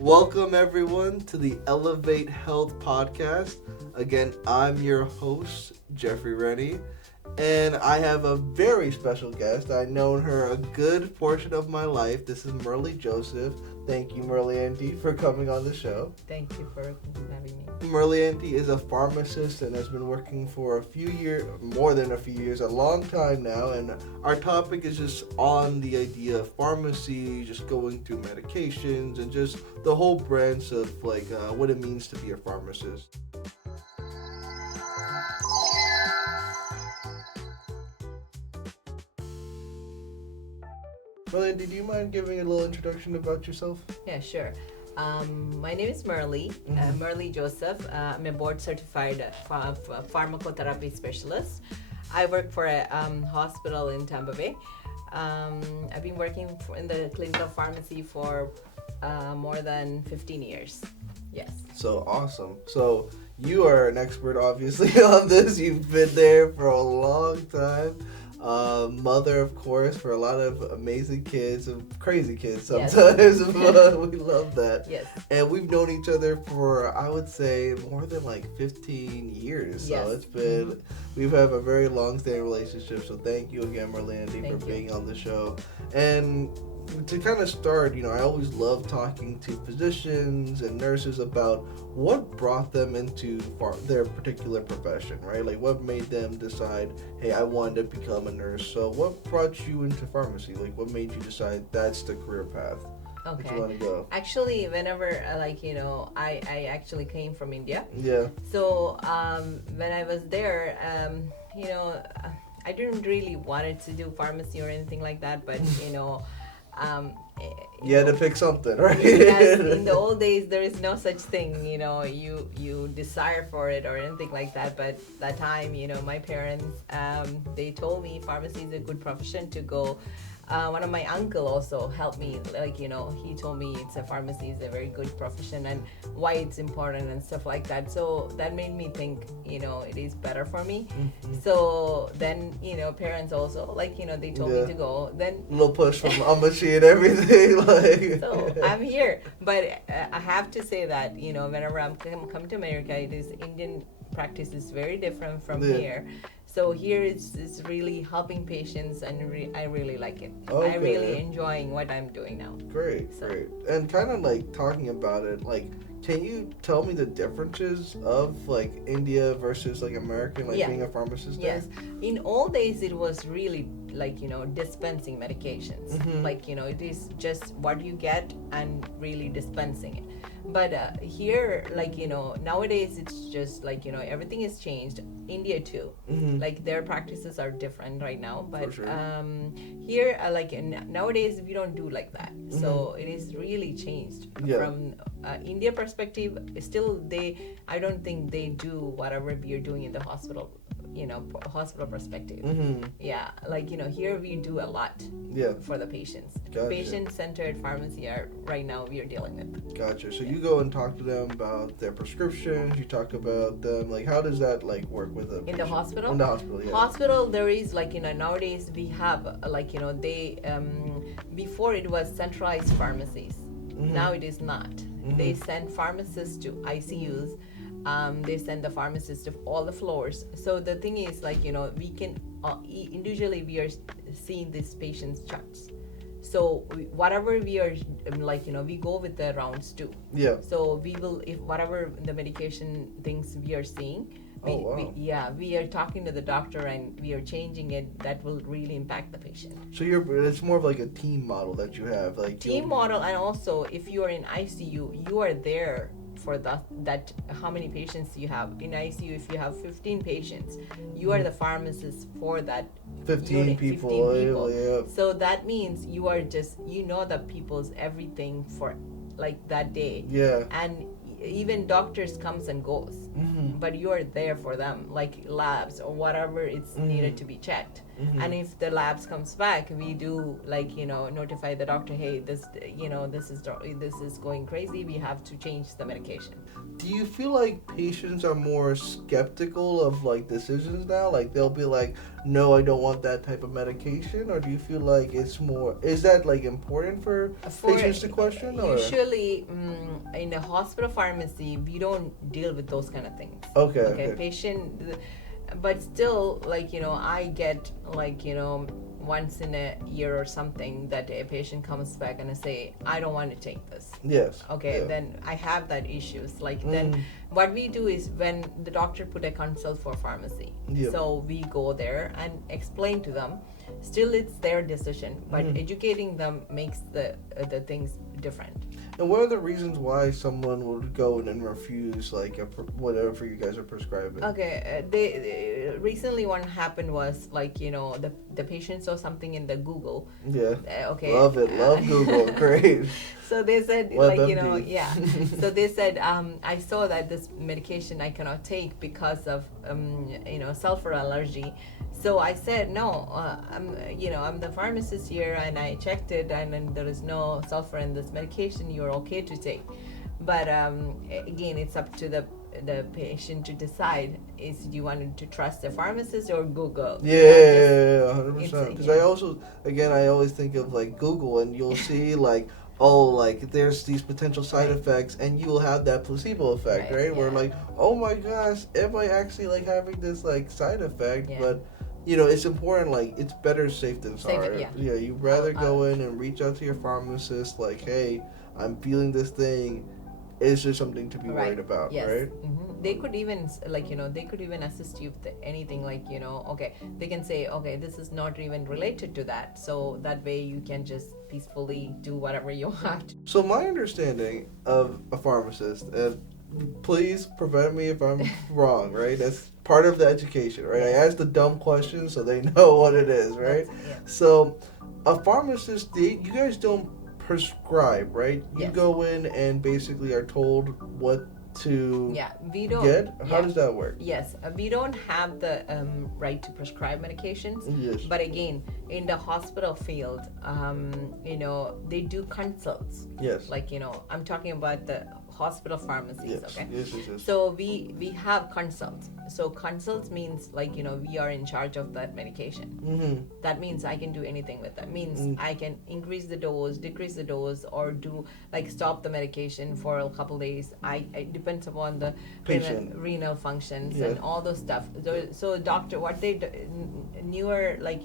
Welcome everyone to the Elevate Health Podcast. Again, I'm your host, Jeffrey Rennie, and I have a very special guest. I've known her a good portion of my life. This is Merle Joseph. Thank you, Merle Auntie, for coming on the show. Thank you for having me. Merle Auntie is a pharmacist and has been working for a few years, more than a few years, a long time now. And our topic is just on the idea of pharmacy, just going through medications, and just the whole branch of what it means to be a pharmacist. Merle Auntie, do you mind giving a little introduction about yourself? Yeah, sure. My name is Merle, Merle Joseph. I'm a board-certified pharmacotherapy specialist. I work for a hospital in Tampa Bay. I've been working in the clinical pharmacy for more than 15 years. Yes. So awesome. So you are an expert, obviously, on this. You've been there for a long time. Mother, of course, for a lot of amazing kids, crazy kids sometimes. Yes. But we love that. Yes. And we've known each other for, I would say, more than 15 years. So Yes. it's been, we've had a very long-standing relationship. So thank you again, Merlandy, for Thank you. being on the show. And to kind of start, I always love talking to physicians and nurses about what brought them into their particular profession, right? Like what made them decide, hey, I wanted to become a nurse. So what brought you into pharmacy? Like what made you decide that's the career path that you want to go? Actually, whenever, I actually came from India. Yeah. So when I was there, I didn't really wanted to do pharmacy or anything like that, but You had to pick something, right? Yes, in the old days there is no such thing, you desire for it or anything like that. But that time, my parents, they told me pharmacy is a good profession to go. One of my uncle also helped me, he told me it's a pharmacy is a very good profession and why it's important and stuff like that. So that made me think, it is better for me. Mm-hmm. So then, parents also, they told me to go. Then a little push from Amachi and everything. So I'm here. But I have to say that, whenever I'm come to America, it is Indian practice is very different from here. So here it's really helping patients, and I really like it. Okay. I'm really enjoying what I'm doing now. Great. And kind of talking about it, can you tell me the differences of India versus American, being a pharmacist there? Yes. In old days, it was really dispensing medications. Mm-hmm. It is just what you get and really dispensing it. But here, nowadays it's just everything is changed. India too. Mm-hmm. Their practices are different right now. But sure. here, nowadays we don't do like that. Mm-hmm. So it is really changed from India perspective. Still, I don't think they do whatever we are doing in the hospital. Hospital perspective. Mm-hmm. Yeah, here we do a lot for the patients. Gotcha. Patient-centered pharmacy right now we are dealing with. Gotcha. So you go and talk to them about their prescriptions. You talk about them, how does that work with them? In the hospital? In the hospital, yeah. Hospital, there is nowadays we have they before it was centralized pharmacies. Mm-hmm. Now it is not. Mm-hmm. They send pharmacists to ICUs. They send the pharmacist to all the floors. So the thing is, we can individually we are seeing these patients' charts. So whatever we are, we go with the rounds too. Yeah. So we will, if whatever the medication things we are seeing, we are talking to the doctor and we are changing it. That will really impact the patient. So it's more of a team model that you have, team model, and also if you are in ICU, you are there for that how many patients you have in ICU. If you have 15 patients, you are the pharmacist for that 15 people. Yeah. So that means you are just the people's everything for that day. Yeah. And even doctors comes and goes, but you are there for them, labs or whatever it's needed to be checked. And if the labs comes back, we do notify the doctor, hey, this is going crazy, we have to change the medication. Do you feel like patients are more skeptical of decisions now? They'll be no, I don't want that type of medication? Or do you feel like it's more, is that important for patients to question? Or? Usually in a hospital pharmacy, we don't deal with those kind of things. Okay. Patient, but still, like, I get, like, once in a year or something that a patient comes back and say, I don't want to take this. Yes. Okay, Yeah. then I have that issues. Like, then what we do is when the doctor put a consult for pharmacy, so we go there and explain to them. Still, it's their decision, but educating them makes the things different. And what are the reasons why someone would go and refuse, like, whatever you guys are prescribing? Okay, they recently one happened was, like, the patient saw something in the Google. Yeah. Okay. Love it. Love Google. Great. So they said, WebMD. yeah. So they said, I saw that this medication I cannot take because of, sulfur allergy. So I said, no, I'm the pharmacist here, and I checked it, and there is no sulfur in this medication. You're okay to take. But again, it's up to the patient to decide, is do you want to trust the pharmacist or Google? Yeah, 100%. Because I always think of, like, Google, and you'll see, like, like, there's these potential side effects, and you will have that placebo effect, right? Where, like, oh my gosh, am I actually, like, having this, like, side effect? But it's important, like, it's better safe than sorry. Yeah, you'd rather go in and reach out to your pharmacist, like, hey, I'm feeling this thing. Is there something to be worried about, right? Mm-hmm. They could even, they could even assist you with anything, like, okay, they can say, okay, this is not even related to that. So that way you can just peacefully do whatever you want. So my understanding of a pharmacist, and please prevent me if I'm wrong, right? That's part of the education, right? I ask the dumb questions so they know what it is, right? So a pharmacist, you guys don't prescribe, right? You go in and basically are told what to we don't get. How does that work? Yes, we don't have the right to prescribe medications. Yes. But again, in the hospital field, they do consults. Yes. Like, I'm talking about the hospital pharmacies. Yes. Okay. Yes. So we have consults. So consults means, like, we are in charge of that medication. That means I can do anything with that. Means I can increase the dose, decrease the dose, or do, like, stop the medication for a couple days. It depends upon the patient renal functions and all those stuff. So doctor, what they newer, like,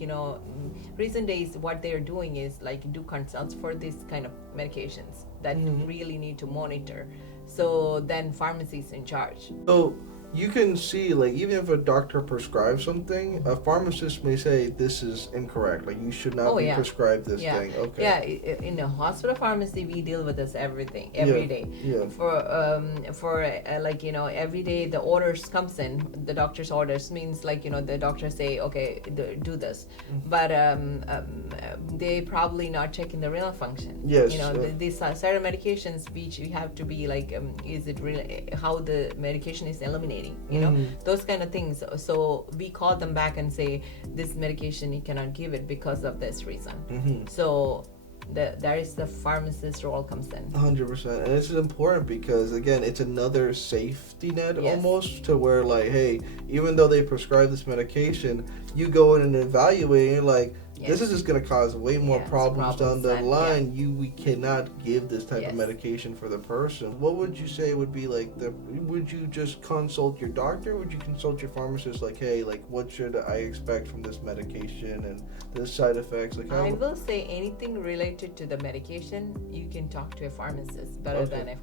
recent days, what they are doing is, like, do consults for this kind of medications that really need to monitor. So then pharmacy is in charge. So you can see, like, even if a doctor prescribes something, a pharmacist may say this is incorrect. Like, you should not be prescribed this thing. Okay. Yeah, in a hospital pharmacy, we deal with this every day. Yeah. For every day the orders comes in, the doctor's orders means, like, the doctor say, okay, do this, but they probably not checking the renal function. Yes. These certain medications which we have to be like, is it really how the medication is eliminating? Those kind of things. So we call them back and say, this medication you cannot give it because of this reason. So there is the pharmacist role comes in. 100%. And it's important because, again, it's another safety net almost, to where, like, hey, even though they prescribe this medication, you go in and evaluate, and you're like, this is just going to cause way more problems down the line. We cannot give this type of medication for the person. What would you say would be, like, would you just consult your doctor? Would you consult your pharmacist, like, hey, like, what should I expect from this medication and the side effects? Like, I will say anything related to the medication, you can talk to a pharmacist better than a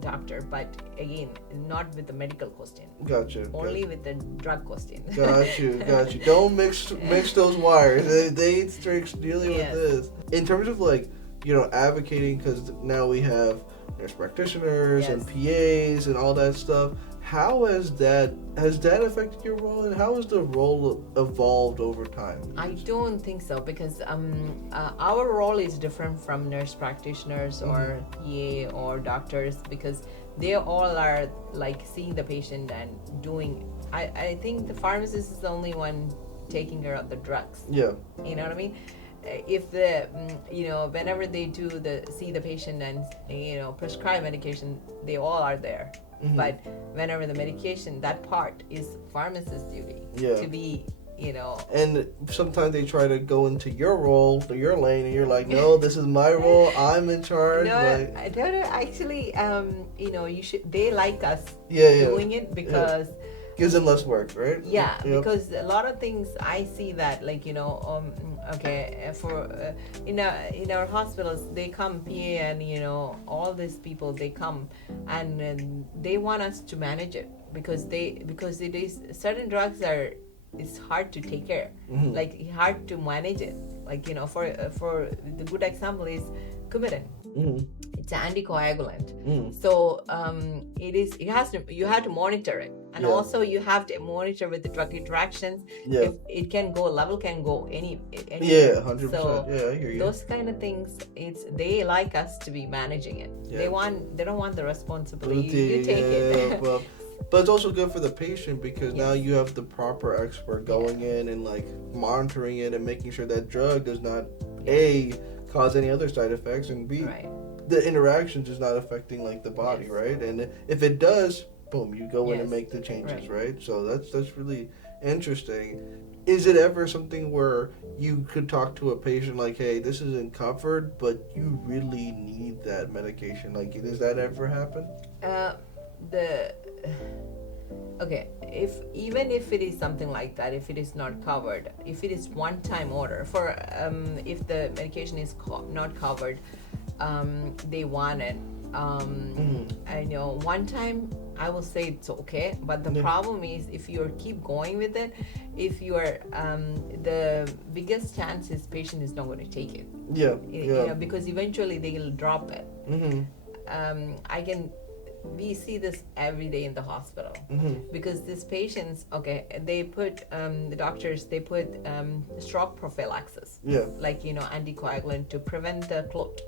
doctor, but again, not with the medical question. Gotcha. Only with the drug question. Got you. Don't mix those wires. They ain't strict dealing with this. In terms of, like, advocating, because now we have nurse practitioners and PAs and all that stuff. How has that affected your role, and how has the role evolved over time? I don't think so, because our role is different from nurse practitioners or PA or doctors, because they all are, like, seeing the patient and doing. I think the pharmacist is the only one taking care of the drugs. Yeah. You know what I mean? If the whenever they see the patient and prescribe medication, they all are there. But whenever the medication, that part is pharmacist's duty to be And sometimes they try to go into your role, your lane, and you're like, no, this is my role. I'm in charge. No, like, I don't know. Actually, you should. They like us yeah. doing it because gives them less work, right? Yeah, Yep. because a lot of things I see that, like, for in our hospitals, they come here, and all these people, they come, and they want us to manage it because it is certain drugs are, it's hard to take care, Mhm. like hard to manage it. Like, for the good example is Coumadin. Mhm. It's an anticoagulant. Mhm. So you have to monitor it, and Yeah. also you have to monitor with the drug interactions. Yeah. If it can go, level can go any. Yeah, 100%. So yeah, I hear you. those kind of things, they like us to be managing it. Yeah. They don't want the responsibility. You take it. Well, but it's also good for the patient because now Yes. you have the proper expert going in and like monitoring it and making sure that drug does not A, cause any other side effects, and B, Right. the interactions is not affecting like the body, Yes. right? And if it does, boom, you go in and Yes. make the changes, Right. right? So that's really interesting. Is it ever something where you could talk to a patient like, hey, this isn't covered, but you really need that medication? Like, does that ever happen? Even if it is something like that, if it is not covered, if it is one-time order for if the medication is not covered, they want it. I know one time I will say it's okay, but the problem is if you keep going with it, if you are the biggest chance is patient is not going to take it. Because eventually they'll drop it. We see this every day in the hospital because these patients, they put the doctors, they put stroke prophylaxis, like anticoagulant to prevent the clot.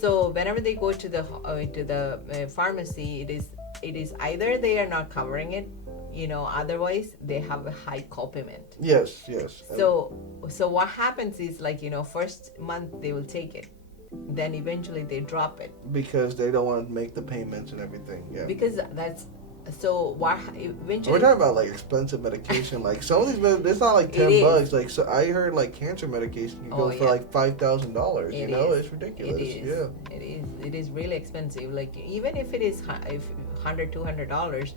So whenever they go to the pharmacy, it is either they are not covering it, otherwise they have a high copayment. Yes. So what happens is, like, first month they will take it, then eventually they drop it because they don't want to make the payments and everything. Because that's so what eventually we're talking about like expensive medication. Like some of these, it's not like $10. Like, so I heard like cancer medication you go for like $5,000. It's ridiculous. It is really expensive. Like, even if it is $100-$200,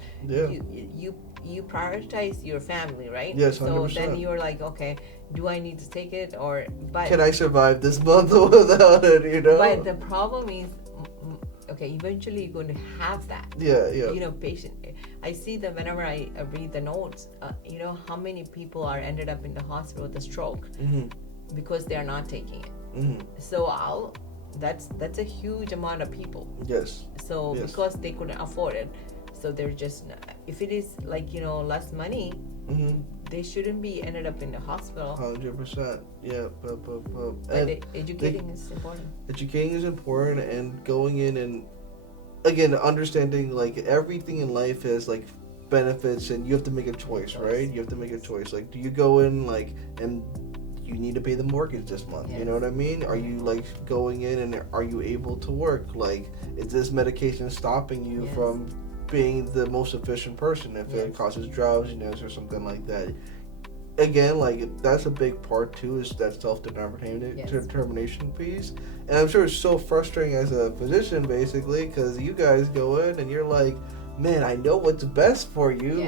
you prioritize your family, right? Yes, 100%. So then you're like, okay, do I need to take it, but can I survive this month without it? But the problem is, eventually you're going to have that. Patient. I see that whenever I read the notes, how many people are ended up in the hospital with a stroke because they are not taking it. So that's a huge amount of people. Yes. So because they couldn't afford it, so they're just, if it is like less money, they shouldn't be ended up in the hospital. 100%. But educating is important. Educating is important, and going in and again understanding like everything in life has like benefits, and you have to make a choice, right? You have to make a choice. Like, do you go in like and you need to pay the mortgage this month? You know what I mean? Are you like going in and are you able to work? Like, is this medication stopping you from being the most efficient person if it causes drowsiness or something like that? Again, like, that's a big part too, is that self-determination piece. And I'm sure it's so frustrating as a physician, basically, because you guys go in and you're like, man, I know what's best for you,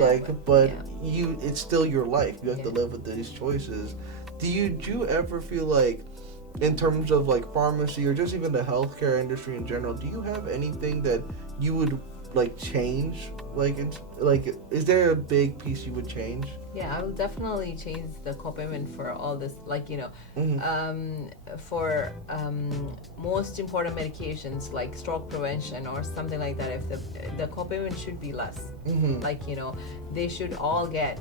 it's still your life. You have to live with these choices. Do you ever feel like, in terms of like pharmacy or just even the healthcare industry in general, do you have anything that you would like change? Is there a big piece you would change? Yeah, I will definitely change the copayment for all this, for most important medications like stroke prevention or something like that. If the copayment should be less, they should all get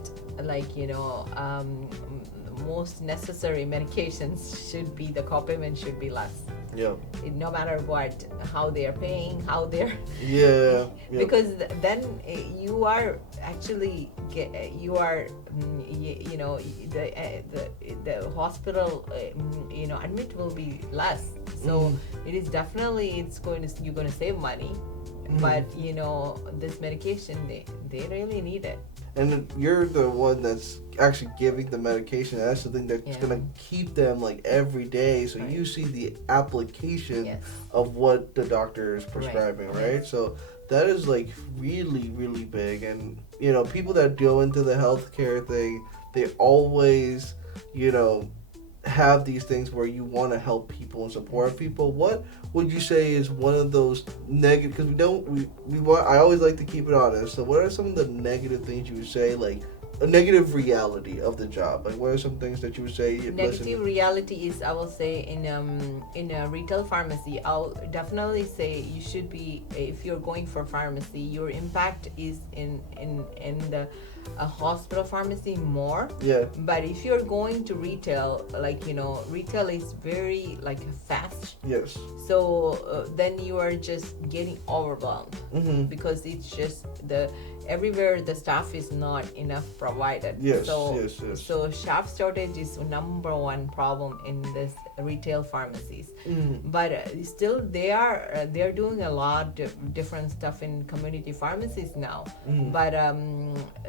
most necessary medications should be, the copayment should be less. No matter what, how they are paying, how they're because then you are actually the hospital admit will be less. So it is definitely you're going to save money, but this medication they really need it. and you're the one that's actually giving the medication. That's the thing that's gonna keep them like every day. So you see the application of what the doctor is prescribing, right? So that is like really, really big. And you know, people that go into the healthcare thing, they always, you know, have these things where you want to help people and support people. What would you say is one of those negative? Because we want. I always like to keep it honest. So, what are some of the negative things you would say, like a negative reality of the job? Like, what are some things that you would say? Negative reality is, I will say, in a retail pharmacy, I'll definitely say you should be, if you're going for pharmacy, your impact is in the a hospital pharmacy more. Yeah. But if you're going to retail, like, you know, retail is very like fast. Yes. So then you are just getting overwhelmed because it's just everywhere the staff is not enough provided. Yes. So yes. so staff shortage is number one problem in this retail pharmacies. But still they're doing a lot of different stuff in community pharmacies now. But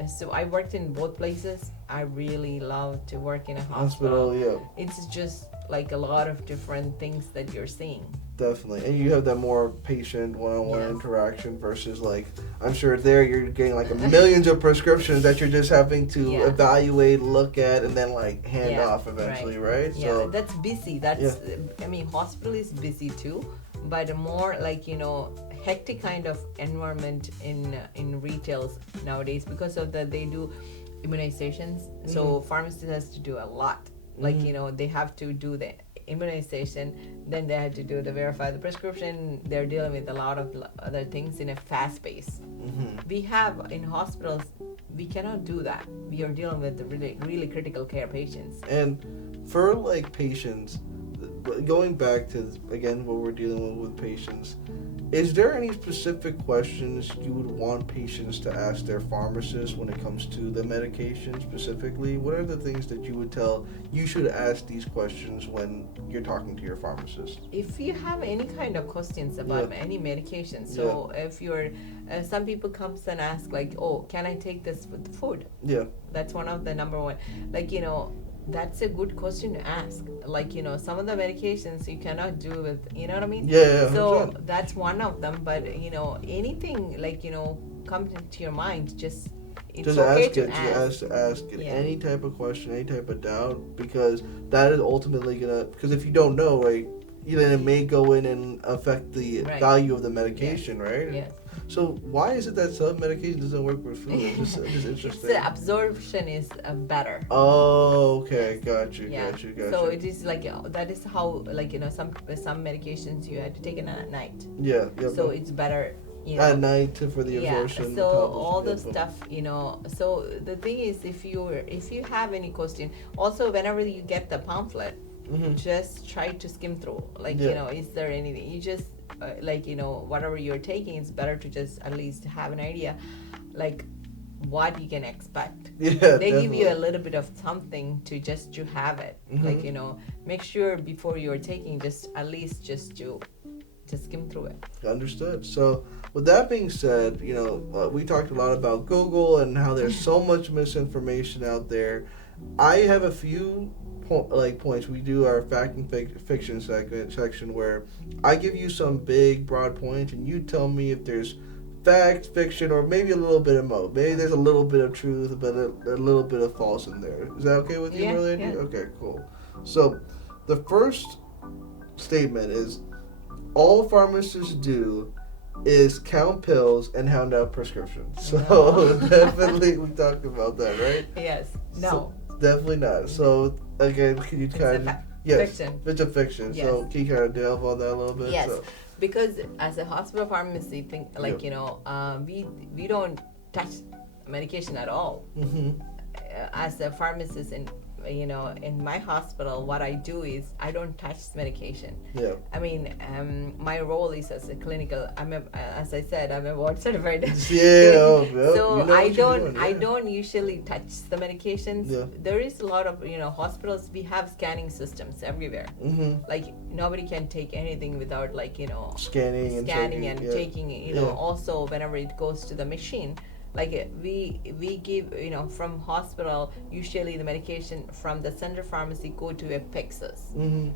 so I worked in both places. I really love to work in a hospital. It's just like a lot of different things that you're seeing. Definitely. And you have that more patient one-on-one interaction versus, like, I'm sure there you're getting like millions of prescriptions that you're just having to evaluate, look at, and then like hand off eventually, right? Yeah, so that's busy. That's I mean, hospital is busy too, but more like, you know, hectic kind of environment in retails nowadays because of that they do immunizations. So pharmacists has to do a lot. Like, you know, they have to do the immunization, then they have to do the verify the prescription. They're dealing with a lot of other things in a fast pace. We have in hospitals, we cannot do that. We are dealing with the really, really critical care patients. And for like patients, going back to again what we're dealing with patients, is there any specific questions you would want patients to ask their pharmacist when it comes to the medication specifically? What are the things that you would tell you should ask these questions when you're talking to your pharmacist? If you have any kind of questions about any medication, so if you're some people comes and ask like, oh, can I take this with food? That's one of the number one, like, you know, that's a good question to ask. Like, you know, some of the medications you cannot do with, you know what I mean? So 100%. That's one of them. But, you know, anything like, you know, comes into your mind, it's okay ask to it. ask. Ask it. Any type of question, any type of doubt, because that is ultimately gonna. Because if you don't know, right, then it may go in and affect the value of the medication, right? Yes. So why is it that some medication doesn't work with food? It's just interesting. The absorption is better. Oh, okay, got you. So it is like that is how, like, you know, some medications you have to take it at night. So it's better, you know, at night for the absorption. So all the stuff, you know. So the thing is, if you have any question, also whenever you get the pamphlet, just try to skim through. Like, you know, is there anything? You just like, you know, whatever you're taking, it's better to just at least have an idea, like what you can expect. They give you a little bit of something to have it. Like, you know, make sure before you're taking, just at least just skim through it. Understood. So with that being said, you know, we talked a lot about Google and how there's so much misinformation out there. I have a few points. We do our fact and fiction section where I give you some big broad points and you tell me if there's fact, fiction, or maybe a little bit of both. Maybe there's a little bit of truth, but a little bit of false in there. Is that okay with you, Marlene? Yeah. Okay, cool. So the first statement is, all pharmacists do is count pills and hand out prescriptions. So definitely we talked about that, right? Yes. No. So, definitely not. So again, can you kind of fiction. It's a fiction. Yes. So can you kind of delve on that a little bit? Yes. So. Because as a hospital pharmacy, like, you know, we don't touch medication at all. As a pharmacist you know, in my hospital, what I do is I don't touch medication. I mean, my role is as a clinical. As I said, I'm a board certified. So you know, I don't usually touch the medications. There is a lot of, you know, hospitals. We have scanning systems everywhere. Like nobody can take anything without, like, you know, scanning and taking. You know, also whenever it goes to the machine, we give, from hospital, usually the medication from the center pharmacy go to a Pyxis.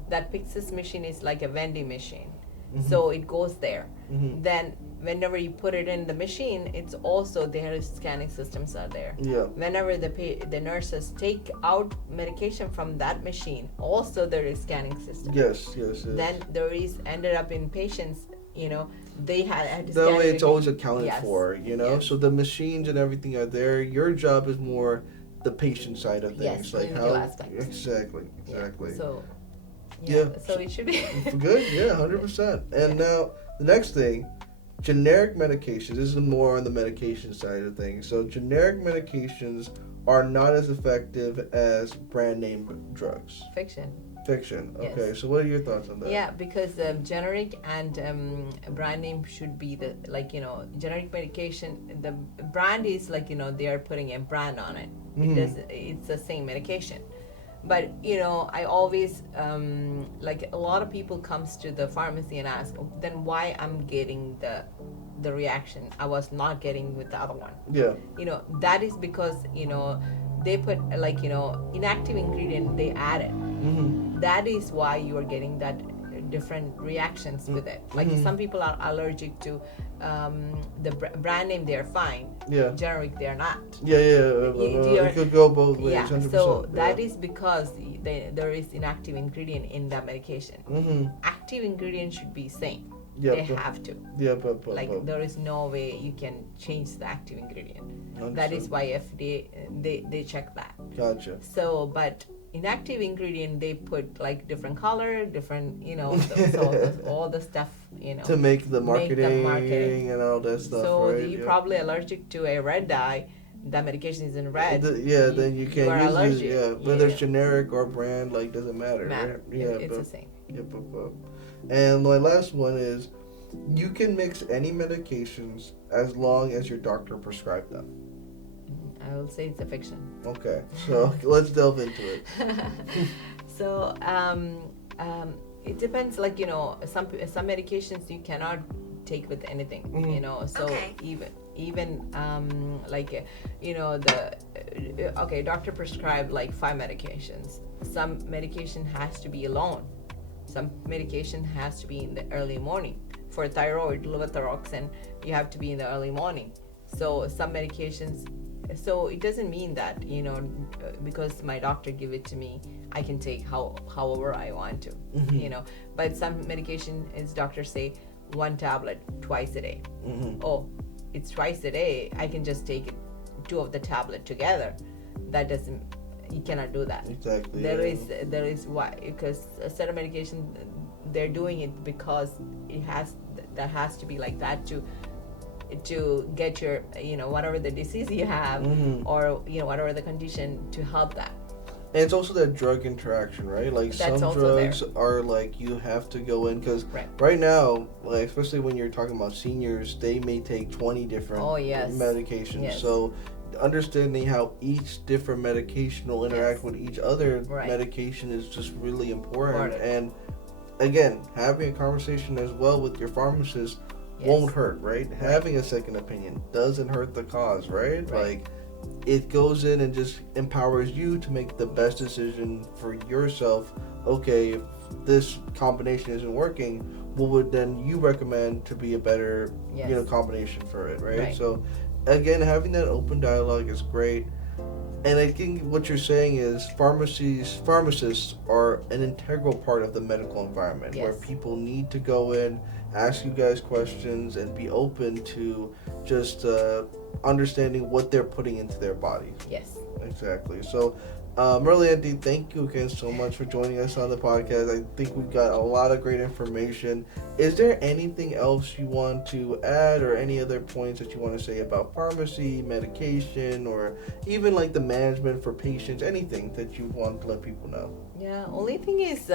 That Pyxis machine is like a vending machine. So it goes there. Then whenever you put it in the machine, it's also their scanning systems are there. Whenever the nurses take out medication from that machine, also there is scanning system. Yes. Then there is ended up in patients, they had to that scan way it's it. always accounted Yes. for, so the machines and everything are there. Your job is more the patient side of things, Yes, like clinical how aspects. exactly. So so it should be good. 100%. And now the next thing, generic medications. This is more on the medication side of things. So generic medications are not as effective as brand name drugs. fiction. Okay, Yes. so what are your thoughts on that? Yeah, because generic and brand name should be the generic medication. The brand is they are putting a brand on it. It's the same medication. But I always a lot of people comes to the pharmacy and ask, then why I'm getting the reaction I was not getting with the other one. That is because they put inactive ingredient they added. That is why you are getting that different reactions with it. Some people are allergic to the brand name, they're fine. Generic, they're not. It could go both ways. 100%. So that is because there is inactive ingredient in that medication. Active ingredient should be same. They have to. But there is no way you can change the active ingredient. Understood. That is why FDA they check that. Gotcha. So, but inactive ingredient they put different color, different all the stuff to make the marketing and all that stuff. So right? you're probably allergic to a red dye. That medication is in red. Then you can't use allergic. it. Whether it's generic or brand, doesn't matter. Right? It's the same. And my last one is, you can mix any medications as long as your doctor prescribed them. I will say it's a fiction. Okay, so let's delve into it. So it depends. Some medications you cannot take with anything. So even doctor prescribed 5 medications. Some medication has to be alone. Some medication has to be in the early morning. For thyroid, levothyroxine, you have to be in the early morning. So some medications, so it doesn't mean that, because my doctor give it to me, I can take however I want to, But some medication is doctors say 1 tablet twice a day. Oh, it's twice a day. I can just take 2 of the tablet together. That doesn't. You cannot do that. Exactly. There is why, because a set of medication, they're doing it because that has to be like that to get your whatever the disease you have or whatever the condition, to help that. And it's also that drug interaction, right? That's some drugs are you have to go in, because right now, especially when you're talking about seniors, they may take 20 different medications. Yes. So understanding how each different medication will interact with each other medication is just really important. And again, having a conversation as well with your pharmacist won't hurt, right? Having a second opinion doesn't hurt the cause, right? It goes in and just empowers you to make the best decision for yourself. Okay, if this combination isn't working, what would then you recommend to be a better combination for it, right? So again, having that open dialogue is great. And I think what you're saying is pharmacists are an integral part of the medical environment, where people need to go in, ask you guys questions, and be open to just understanding what they're putting into their bodies. Yes. Exactly. So, Merliandy, thank you again so much for joining us on the podcast. I think we got a lot of great information. Is there anything else you want to add, or any other points that you want to say about pharmacy, medication, or even the management for patients, anything that you want to let people know? Yeah, only thing is,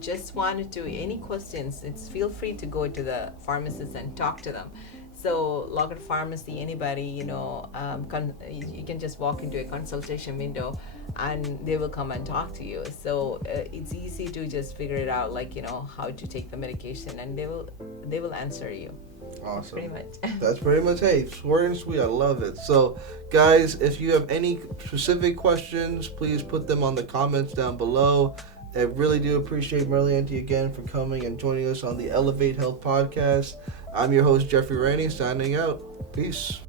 just wanted to, any questions, feel free to go to the pharmacist and talk to them. So Lockhart Pharmacy, anybody, you can just walk into a consultation window and they will come and talk to you. So it's easy to just figure it out, how to take the medication, and they will answer you. Awesome. Pretty much. That's pretty much, hey, short and sweet. I love it. So, guys, if you have any specific questions, please put them on the comments down below. I really do appreciate Merlianti again for coming and joining us on the Elevate Health Podcast. I'm your host, Jeffrey Rainey, signing out. Peace.